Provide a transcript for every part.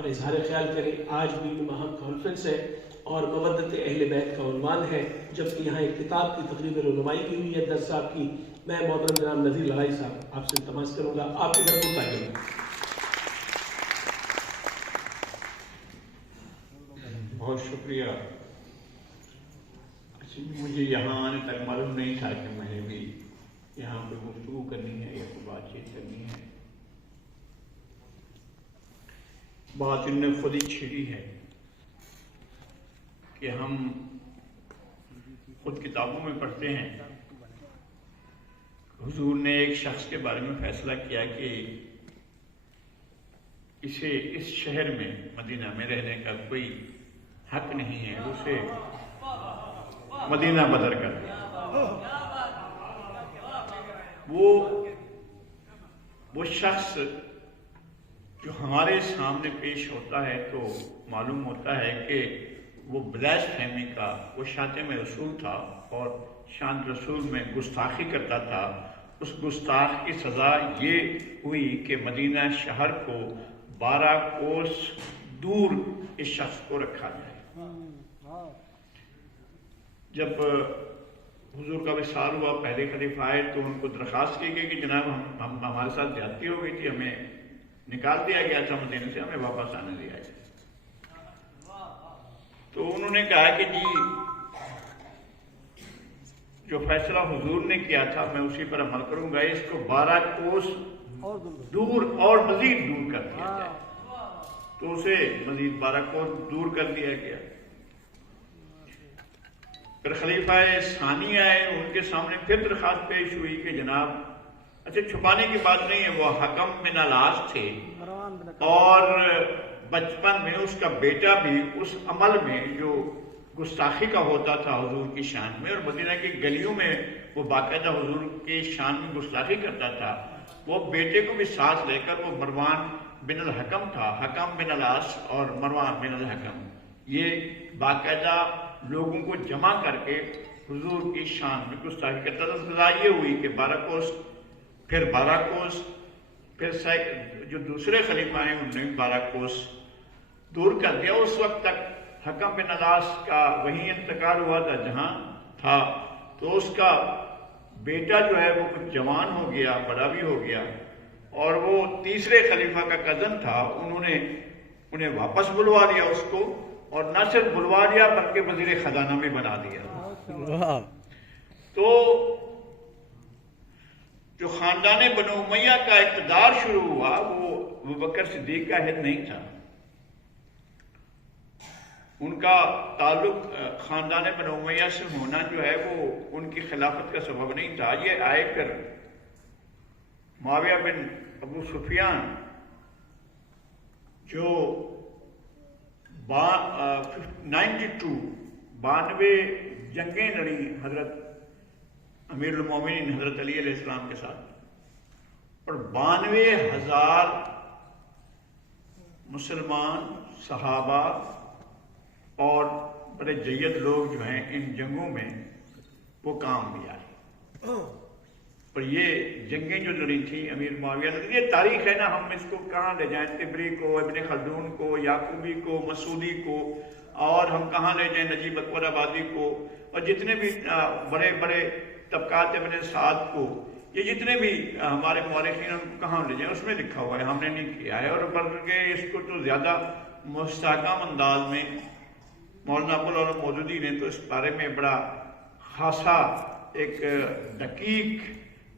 اور اظہار خیال کریں. آج بھی مہم کانفرنس ہے اور مودت اہل بیت کا عنوان ہے، جبکہ یہاں ایک کتاب کی تقریب رونمائی کی ہوئی ہے درس صاحب کی. میں محترم جناب نذیر لڑائی صاحب آپ سے التماس کروں گا آپ کی طرف متعلق. بہت شکریہ. مجھے یہاں آنے تک معلوم نہیں تھا کہ میں نے بھی یہاں پہ گفتگو کرنی ہے یا کوئی بات چیت کرنی ہے. بات ان نے خود ہی چھیڑی ہے کہ ہم خود کتابوں میں پڑھتے ہیں حضور نے ایک شخص کے بارے میں فیصلہ کیا کہ اسے اس شہر میں مدینہ میں رہنے کا کوئی حق نہیں ہے، اسے مدینہ بدر کر دیا. وہ شخص جو ہمارے سامنے پیش ہوتا ہے تو معلوم ہوتا ہے کہ وہ بلیس فہمی کا، وہ شاتم رسول تھا اور شان رسول میں گستاخی کرتا تھا. اس گستاخ کی سزا یہ ہوئی کہ مدینہ شہر کو 12 کوس دور اس شخص کو رکھا جائے. جب حضور کا وصال ہوا پہلے خلیفہ آئے تو ان کو درخواست کی گئی کہ جناب ہم ہمارے ساتھ زیادتی ہو گئی تھی، ہمیں نکال دیا گیا تھا مدینہ سے، ہمیں واپس آنے دیا جائے. تو انہوں نے کہا کہ جی جو فیصلہ حضور نے کیا تھا میں اسی پر عمل کروں گا، اس کو 12 کوس دور اور مزید دور کر دیا جائے. تو اسے مزید 12 کوس دور کر دیا گیا. پھر خلیفہ ثانی آئے، ان کے سامنے پھر درخواست پیش ہوئی کہ جناب اچھا چھپانے کی بات نہیں ہے، وہ حکم بن الاس تھے اور بچپن میں اس کا بیٹا بھی اس عمل میں جو گستاخی کا ہوتا تھا حضور کی شان میں، اور مدینہ کی گلیوں میں وہ باقاعدہ حضور کی شان میں گستاخی کرتا تھا، وہ بیٹے کو بھی ساتھ لے کر، وہ مروان بن الحکم تھا، حکم بن الاس اور مروان بن الحکم، یہ باقاعدہ لوگوں کو جمع کر کے حضور کی شان میں گستاخی کرتا تھا. سزا یہ ہوئی کہ 12 کوس، پھر 12 کوس، پھر جو دوسرے خلیفہ ہیں انہوں نے 12 کوس دور کر دیا. اس وقت تک حکم بن الاس کا وہیں انتقال ہوا تھا جہاں تھا، تو اس کا بیٹا جو ہے وہ کچھ جوان ہو گیا، بڑا بھی ہو گیا، اور وہ تیسرے خلیفہ کا کزن تھا. انہوں نے انہیں واپس بلوا لیا اس کو، اور نہ صرف بلوا لیا بلکہ وزیر خزانہ بھی بنا دیا. تو جو خاندان بنو امیہ کا اقتدار شروع ہوا وہ ابوبکر صدیق کا عہد نہیں تھا. ان کا تعلق خاندان بنو امیہ سے ہونا جو ہے وہ ان کی خلافت کا سبب نہیں تھا. یہ آئے کر معاویہ بن ابو سفیان جو 92 جنگیں لڑی حضرت امیر المومنین حضرت علی علیہ السلام کے ساتھ، اور 92,000 مسلمان صحابہ اور بڑے جید لوگ جو ہیں ان جنگوں میں وہ کام بھی آئے. اور یہ جنگیں جو لڑی تھیں امیر معاویہ نے، یہ تاریخ ہے نا، ہم اس کو کہاں لے جائیں، طبری کو، ابن خلدون کو، یعقوبی کو، مسعودی کو، اور ہم کہاں لے جائیں نجیب اکبر آبادی کو، اور جتنے بھی بڑے بڑے طبقات ابن سعد کو، یہ جتنے بھی ہمارے مورخین ان کو کہاں لے جائیں، اس میں لکھا ہوا ہے، ہم نے نہیں کیا ہے. اور بلکہ اس کو تو زیادہ مستحکم انداز میں مولانا ابوالعلا مودودی نے تو اس بارے میں بڑا خاصا ایک دقیق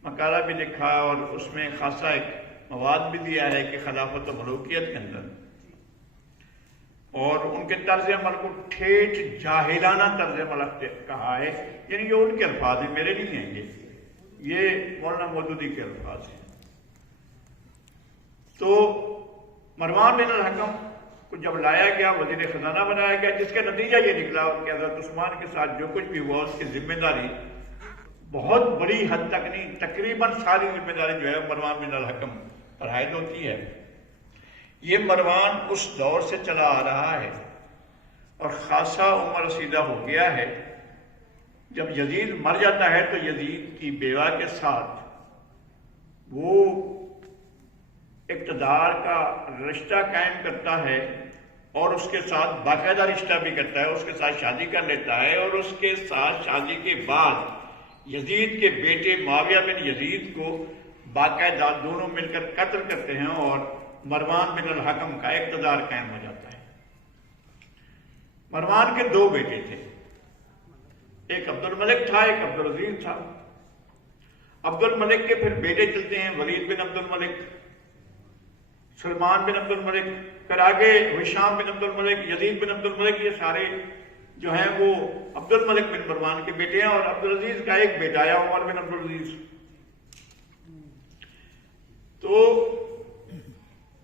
مقالہ بھی لکھا، اور اس میں خاصا ایک مواد بھی دیا ہے کہ خلافت و ملوکیت کے اندر، اور ان کے طرز عمل کو ٹھیٹ جاہلانہ طرز عمل کہا ہے. یعنی یہ ان کے الفاظ ہیں، میرے نہیں ہیں، یہ مولانا مودودی کے الفاظ ہیں. تو مروان بن الحکم کو جب لایا گیا، وزیر خزانہ بنایا گیا، جس کا نتیجہ یہ نکلا کہ حضرت عثمان کے ساتھ جو کچھ بھی ہوا اس کی ذمہ داری بہت بڑی حد تک نہیں، تقریباً ساری ذمہ داری جو ہے مروان بن الحکم پر عائد ہوتی ہے. یہ مروان اس دور سے چلا آ رہا ہے اور خاصا عمر رسیدہ ہو گیا ہے. جب یزید مر جاتا ہے تو یزید کی بیوہ کے ساتھ وہ اقتدار کا رشتہ قائم کرتا ہے اور اس کے ساتھ باقاعدہ رشتہ بھی کرتا ہے، اس کے ساتھ شادی کر لیتا ہے، اور اس کے ساتھ شادی کے بعد یزید کے بیٹے معاویہ بن یزید کو باقاعدہ دونوں مل کر قتل کرتے ہیں اور مروان بن الحکم کا اقتدار قائم ہو جاتا ہے۔ مروان کے دو بیٹے تھے، ایک عبد الملک تھا، ایک عبد العزیز تھا۔ عبد الملک کے پھر بیٹے چلتے ہیں ولید بن عبد الملک، سلمان بن عبد الملک، پھر آگے ہشام بن عبد الملک، یزید بن عبد الملک، یہ سارے جو ہیں وہ عبد الملک بن مروان کے بیٹے ہیں، اور عبد العزیز کا ایک بیٹا ہے عمر بن عبد العزیز۔ تو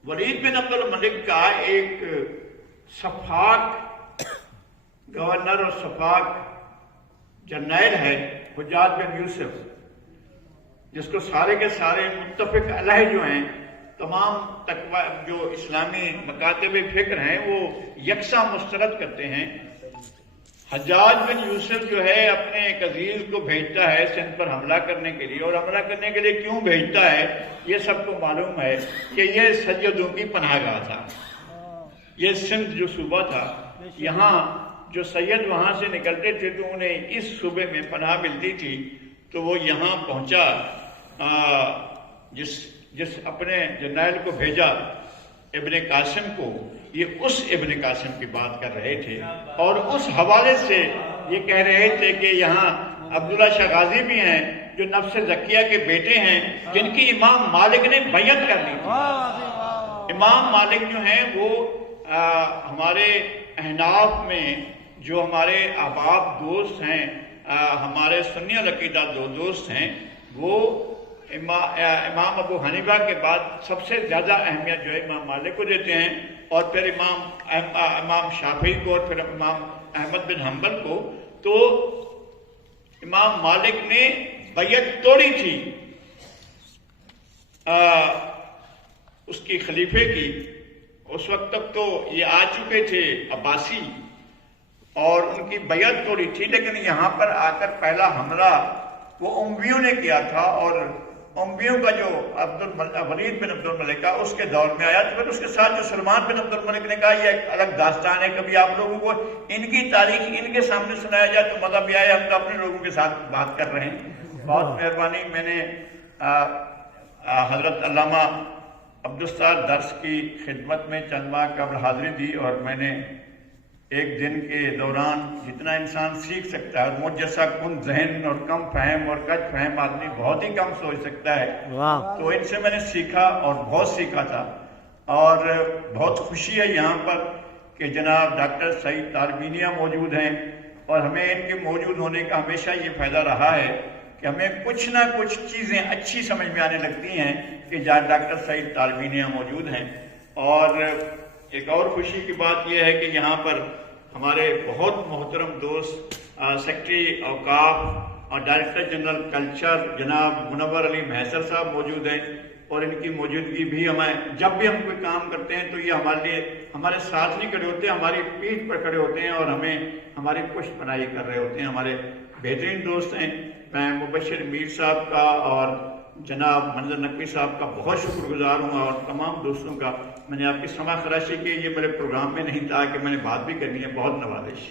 ولید بن عبد الملک کا ایک سفاک گورنر اور سفاک جرنیل ہے حجاج بن یوسف، جس کو سارے کے سارے متفق علیہ جو ہیں تمام جو اسلامی مکاتب فکر ہیں وہ یکساں مسترد کرتے ہیں۔ حجاج بن یوسف جو ہے اپنے ایک عزیز کو بھیجتا ہے سندھ پر حملہ کرنے کے لیے، اور حملہ کرنے کے لیے کیوں بھیجتا ہے یہ سب کو معلوم ہے کہ یہ سیدوں کی پناہ گاہ تھا۔ یہ سندھ جو صوبہ تھا، یہاں جو سید وہاں سے نکلتے تھے تو انہیں اس صوبے میں پناہ ملتی تھی، تو وہ یہاں پہنچا، جس اپنے جرنیل کو بھیجا ابن قاسم کو، یہ اس ابن قاسم کی بات کر رہے تھے، اور اس حوالے سے یہ کہہ رہے تھے کہ یہاں عبداللہ شاہ غازی بھی ہیں جو نفس زکیہ کے بیٹے ہیں، جن کی امام مالک نے بیعت کر لی تھی۔ امام مالک جو ہیں وہ ہمارے احناف میں جو ہمارے احباب دوست ہیں، ہمارے سنی العقیدہ دو دوست ہیں، وہ امام ابو حنیفہ کے بعد سب سے زیادہ اہمیت جو ہے امام مالک کو دیتے ہیں، اور پھر امام شافعی کو، اور پھر امام احمد بن حنبل کو۔ تو امام مالک نے بیعت توڑی تھی اس کی خلیفے کی، اس وقت تک تو یہ آ چکے تھے عباسی، اور ان کی بیعت توڑی تھی، لیکن یہاں پر آ کر پہلا حملہ وہ امویوں نے کیا تھا، اور امویوں کا جو ولید بن عبد الملک کا اس کے دور میں آیا، تو پھر اس کے ساتھ جو سلمان بن عبد الملک نے کہا یہ ایک الگ داستان ہے، کبھی آپ لوگوں کو ان کی تاریخ ان کے سامنے سنایا جائے تو مزہ بھی آیا، ہم تو اپنے لوگوں کے ساتھ بات کر رہے ہیں۔ بہت مہربانی، میں نے حضرت علامہ عبدالستار درس کی خدمت میں چند ماہ قبل حاضری دی، اور میں نے ایک دن کے دوران جتنا انسان سیکھ سکتا ہے، مجھ جیسا کن ذہن اور کم فہم اور کج فہم آدمی بہت ہی کم سوچ سکتا ہے، تو ان سے میں نے سیکھا اور بہت سیکھا تھا، اور بہت خوشی ہے یہاں پر کہ جناب ڈاکٹر سعید تاربینیہ موجود ہیں، اور ہمیں ان کے موجود ہونے کا ہمیشہ یہ فائدہ رہا ہے کہ ہمیں کچھ نہ کچھ چیزیں اچھی سمجھ میں آنے لگتی ہیں کہ ڈاکٹر سعید تاربینیہ موجود ہیں۔ اور ایک اور خوشی کی بات یہ ہے کہ یہاں پر ہمارے بہت محترم دوست سیکرٹری اوقاف اور ڈائریکٹر جنرل کلچر جناب منور علی محسر صاحب موجود ہیں، اور ان کی موجودگی بھی ہمیں جب بھی ہم کوئی کام کرتے ہیں تو یہ ہمارے لیے ہمارے ساتھ نہیں کھڑے ہوتے، ہماری پیٹھ پر کھڑے ہوتے ہیں، اور ہمیں ہماری پشت پناہی کر رہے ہوتے ہیں۔ ہمارے بہترین دوست ہیں، میں مبشر میر صاحب کا اور جناب منظر نقوی صاحب کا بہت شکر گزار ہوں، اور تمام دوستوں کا۔ میں نے آپ کی سماع خراشی کی، یہ میرے پروگرام میں نہیں تھا کہ میں نے بات بھی کرنی ہے، بہت نوازش۔